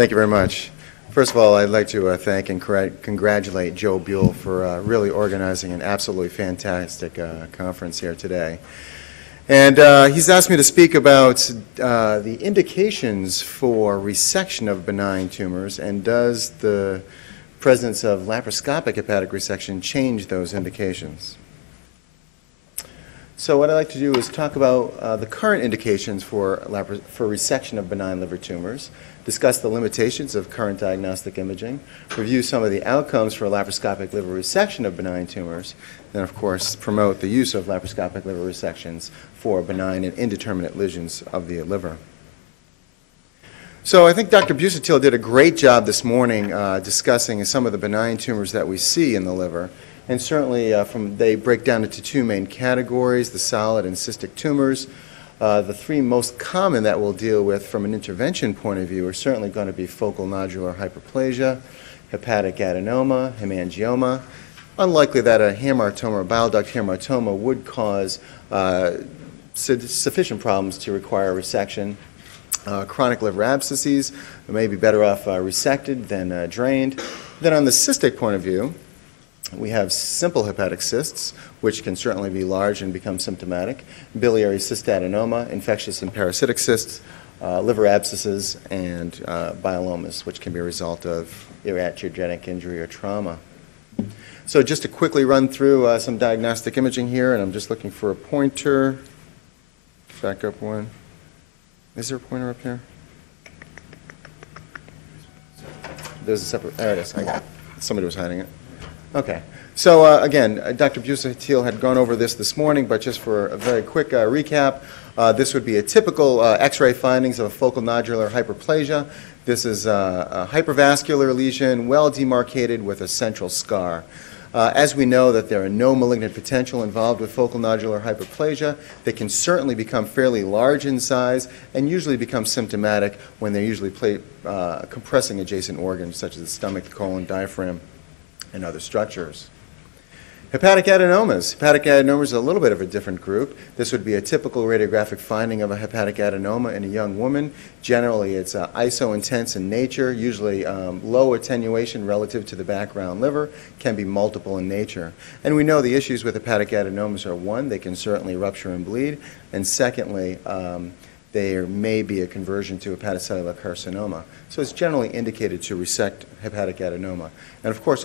Thank you very much. First of all, I'd like to thank and congratulate Joe Buell for really organizing an absolutely fantastic conference here today. And he's asked me to speak about the indications for resection of benign tumors, and does the presence of laparoscopic hepatic resection change those indications? So what I'd like to do is talk about the current indications for resection of benign liver tumors, discuss the limitations of current diagnostic imaging, review some of the outcomes for laparoscopic liver resection of benign tumors, and of course promote the use of laparoscopic liver resections for benign and indeterminate lesions of the liver. So I think Dr. Busatil did a great job this morning discussing some of the benign tumors that we see in the liver. And certainly they break down into two main categories, the solid and cystic tumors. The three most common that we'll deal with from an intervention point of view are certainly going to be focal nodular hyperplasia, hepatic adenoma, hemangioma. Unlikely that a hamartoma or bile duct hamartoma would cause sufficient problems to require resection. Chronic liver abscesses may be better off resected than drained. Then on the cystic point of view, we have simple hepatic cysts, which can certainly be large and become symptomatic, biliary cystadenoma, infectious and parasitic cysts, liver abscesses, and biomas, which can be a result of iatrogenic injury or trauma. So just to quickly run through some diagnostic imaging here, and I'm just looking for a pointer. Back up one. Is there a pointer up here? There's a separate, there it is. I got it. Somebody was hiding it. Okay. So again, Dr. Busatil had gone over this morning, but just for a very quick recap, this would be a typical X-ray findings of a focal nodular hyperplasia. This is a hypervascular lesion, well demarcated with a central scar. As we know that there are no malignant potential involved with focal nodular hyperplasia, they can certainly become fairly large in size and usually become symptomatic when they're usually compressing adjacent organs such as the stomach, the colon, diaphragm, and other structures. Hepatic adenomas. Hepatic adenoma is a little bit of a different group. This would be a typical radiographic finding of a hepatic adenoma in a young woman. Generally, it's iso-intense in nature, usually low attenuation relative to the background liver, can be multiple in nature. And we know the issues with hepatic adenomas are, one, they can certainly rupture and bleed, and secondly, there may be a conversion to hepatocellular carcinoma. So it's generally indicated to resect hepatic adenoma. And of course,